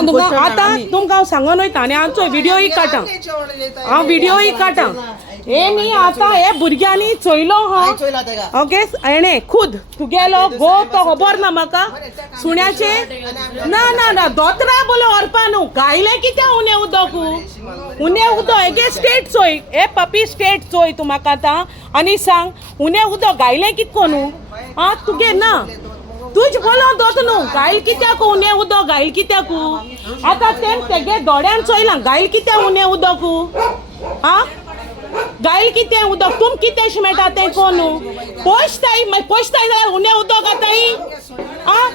आतां तुमकां हांव सांगून वयता आनी हांव व्हिडियोय काडटा हांव व्हिडियोय काडटा हे मी आता हे भुरग्यांनी चोयलो हा ओके हेणे खुद तुगेलो गो तो खबर ना म्हाका सुण्याचे ना ना ना दोतरा बोलो व्हरपा न्हू गायले कित्या उणे उदक उणे उदक हेगे स्टेट चोय हे पपी स्टेट चोय तूं म्हाका आतां आनी सांग उणे उदक गायले कितको न्हू आ तुगे ना तुझ बोलो दोत न्हू गायल कित्याक उणे उदक गायल कित्याक आतां तेगे दोड्यान चोयलां गायल कित्या उणे उदक आ गायल कितें उदक तुम कितें शिमेटा तें कोण पोशताय जाल्यार उणें उदक घाताय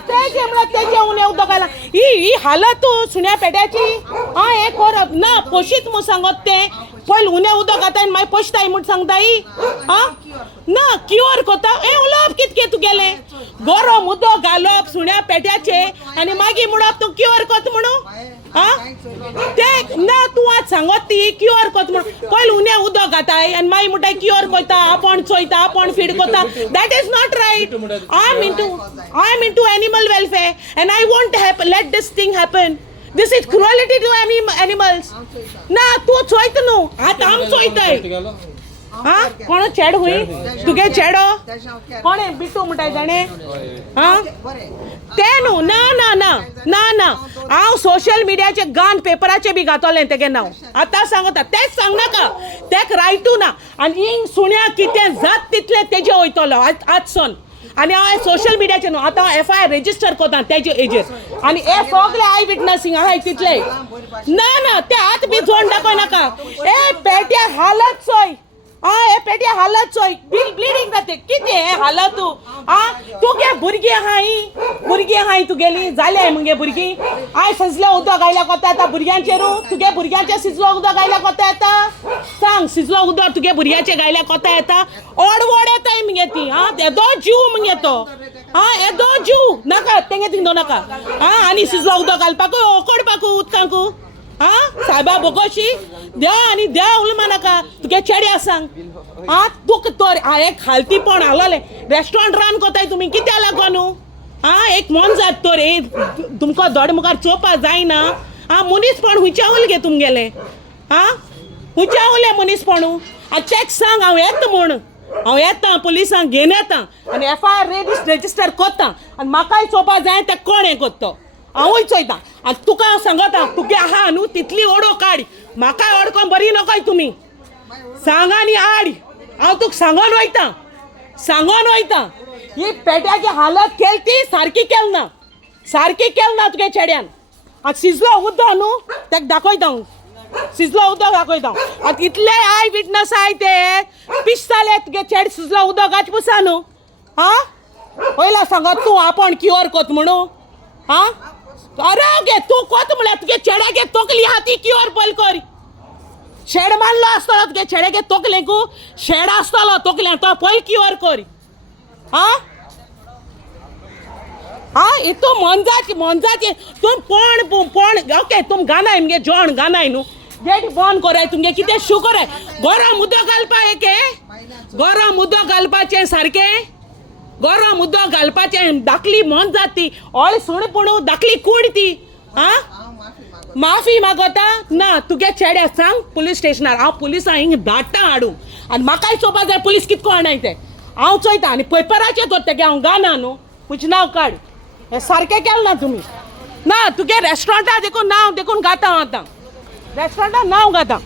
तेजे म्हळ्यार तेजे उणें उदक घाला ही हालत सुण्या पेट्याची हें करप ना पोशीत म्हूण सांगत तें पयलीं उणें उदक घाताय आनी मागीर पोशताय म्हूण सांगताय ना क्युअर कोता हें उलोवप कितकें तुगेलें गरम उदक घालप सुण्या पेट्याचे आनी मागीर म्हणप तूं क्युअर कोत म्हणून ते ना तूं आज सांगत ती क्युअर कोत म्हणून पयलीं उणें उदक घाताय आनी मागीर म्हणटाय क्युअर कोता आपण चोयता आपण फीड कोता that is not right I am into animal welfare and I won't let this thing happen this is cruelty to animals ना तूं चोयता न्हू आतां आम चोयताय कोण चेड हुई तुगे चेडो कोणे बिट्टू म्हणटाय जाणे ते न्हू ना ना ना ना ना हांव सोशल मिडियाचे गान पेपराचे बी घातोलें तेगे नांव आतां सांगता तेच सांगनाका तेक रायटू ना आनी हिंग सुण्या कितें जात तितलें तेजे वयतलो आजसून आनी हांव सोशल मिडियाचेर न्हू आतां हांव FIR रेजिस्टर कोता तेजे हेजेर आनी हे सगळे आय विटनसींग आहाय तितले ना ना ते आत बी जोड दाखय नाका ए पेट्या हालत चोय हे पेट्या हालत चोय ब्लिडींग जाते कितें हालत तूं तुगे भुरगीं आहाय तुगेली जाले मुगे भुरगीं सिजलें उदक घायल्या कोता येता भुरग्यांचेरू तुगे भुरग्यांचेर सिजलो उदक घायल्या कोता येता सांग सिजलो उदक तुगे भुरग्यांचेर घायल्या कोता येता ओडवोड येताय मुगे ती येदो जीव मुगे तो येदो जीव नाका तेंगे थिंग नाका आनी सिजलो उदक घालपाकू ओकडपाकू उदकांकू सायबा बोगोशी द्या आनी द्या उलमा नाका तुगे चेड्या सांग तुक तर एक खालतीपण आलोले रेस्टॉरंट रान कोताय तुमी कित्या लागोन एक मन जात तर तुमकां दोड मुखार चोवपा जायना मनीसपण हुंयच्या उल गे तुमगेले हुंयच्या उले मनीसपणू चॅक सांग हांव येता म्हूण हांव येता पुलिसांक घेवन येता आनी FIR रेजिस्टर कोत्ता आनी म्हाकाय चोवपा जाय ते कोण हें कोत्तो हांवूय चोयता आनी तुका सांगता तुगे आहा न्हू तितली ओडो काड म्हाकाय ओडकोन बरी नकोय तुमी सांगा न्ही हाड हांव तुका सांगोन वयता ही पेट्याची हालत केली ती सारकी केल ना तुगे चेड्यान आतां सिजलो उदक न्हू तेका दाखयता हांव सिजलो उदक दाखयता आतां इतले आय विटनस आहाय ते पिसताले तुगे चेड सिजलो उदक घाच पुसा न्हू पयला सांगत तूं आपण क्युअर कोत म्हणू अरे गे तूं कोत म्हळ्यार तुगे चेड्यागे तोकली आहा ती क्युअर पयल कर शेड मारलो आसतलो तुगे चेड्यागे तोकलेकू शेड आसतलो तोकल्यान तो पयल क्युअर कर इतू मनजाचे तुम पण ओके तुम गानाय मुगे जोण गानाय न्हू गेट बंद कराय तुमगे कितें शू कराय गरम उदक घालपा एके गरम उदक घालपाचें सारकें गरम उदक घालपाचें धाकली मन जाती ऑळ सुणपणू धाकली कूड ती माफी मागोता ना तुगे चेड्या सांग पुलीस स्टेशनार हांव पुलिसां हिंग धाडटा हाडूं आनी म्हाकाय चोवपा जाय पुलीस कितको हाडाय ते हांव चोयता आनी पेपराचेर तर तेगे हांव गाना न्हू म्हजें नांव काड हें सारकें केलें ना तुमी ना तुगे रेस्टॉरंटा देखून नांव देखून घाता हांव आतां रेस्टॉरंटा नांव घाता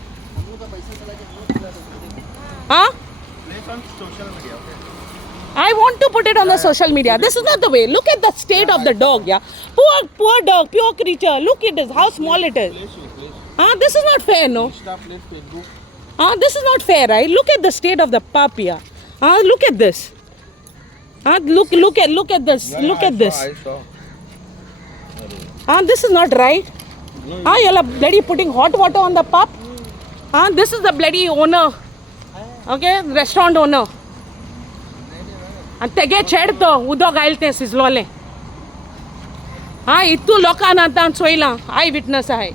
I want to put it on the social media. This is not the way. Look at the state of the dog, yeah. Poor dog, poor creature. Look at this, how small it is. This is not fair, no? This is not fair, right? Look at the state of the pup, yeah. Look at this. Look at this. Look at this. This is not right. You're bloody putting hot water on the pup. This is the bloody owner. Okay, restaurant owner. आनी तेगे चेड तो उदक घायल तें सिजलोलें इतू लोकांन आतां चोयलां I witness आहाय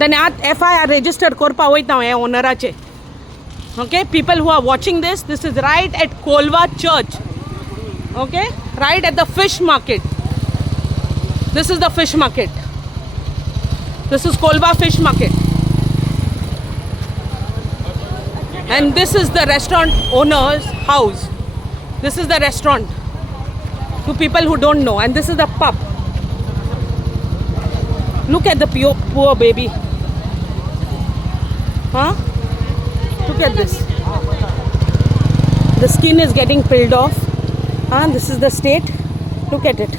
ताणें आतां FIR रेजिस्टर करपा वयता हांव हे ओनराचें Okay, people who are watching this is right at Kolva Church. Okay, right at the fish market. This is the fish market. This is Kolva fish market. And this is the restaurant owner's house. This is the restaurant. To people who don't know. And this is the pub. Look at the poor baby. Huh? Look at this. The skin is getting peeled off. This is the state. Look at it.